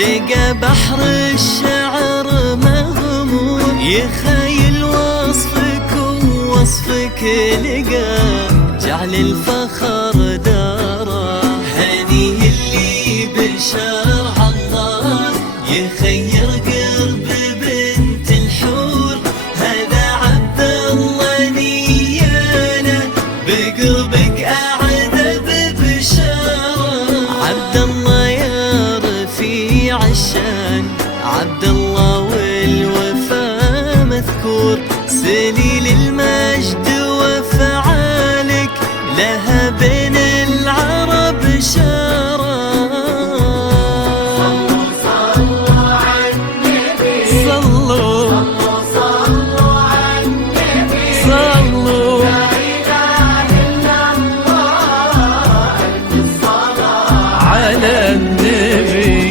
لقى بحر الشعر مغمور، يخيل وصفك ووصفك لقى جعل الفخر داره. هنيه اللي بشرع الله يخير قلب بنت الحور، هذا عبد الله نياله بقربك أعذب بشاره. عبد الله يا رفيع الشان، عبد الله والوفا مذكور، سليل المجد وفعالك لها بين العرب شارة. صلوا على النبي، صلوا صلوا على النبي، صلوا لا إله إلا الله، ألف الصلاة على النبي.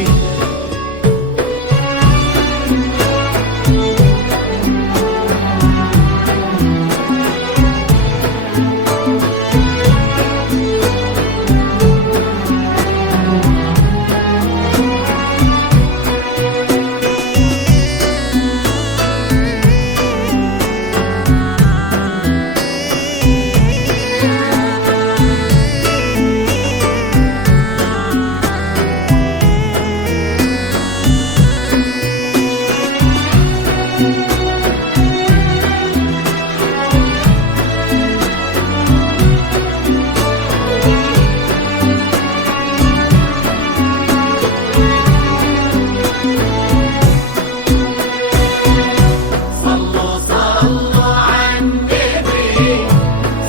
صلوا صلوا على النبي،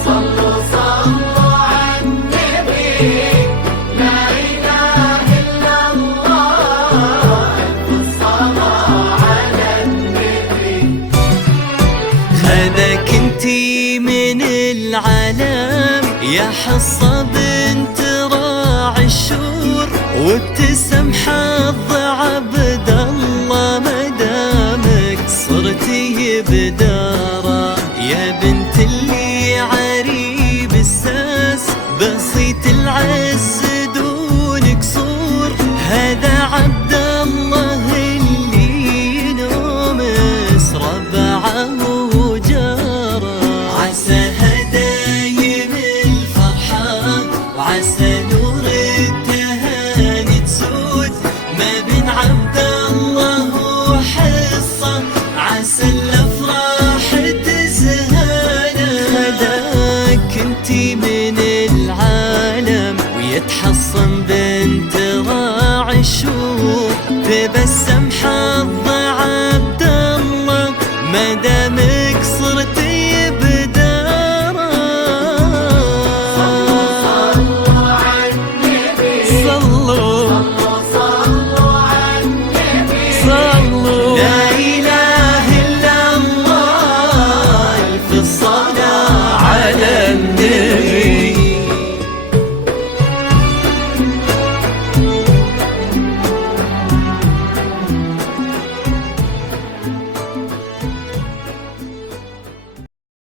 صلوا صلوا على النبي، لا إله إلا الله، ألف الصلاة على النبي. خذك انتي من العالم يا حصة بنت راعي الشور، وابتسم حظ عبد الله مدامك صرتي بداره. يا بنت اللي عريب الساس بسيط العز دون قصور، هذا عبد الله اللي نومس ربعه وجاره. عسى هدايم الفرحة وعسى نور التهاني تسود ما بين عبد الله وحصة، عسى الافراح تزهانا. خداك انتي من العالم ويتحصن بنت راعي الشور، تبسم حظ عبد الله مدامك صرتي بداره. صلوا على النبي، صلوا صلوا على النبي، صلوا لا إله إلا الله، ألف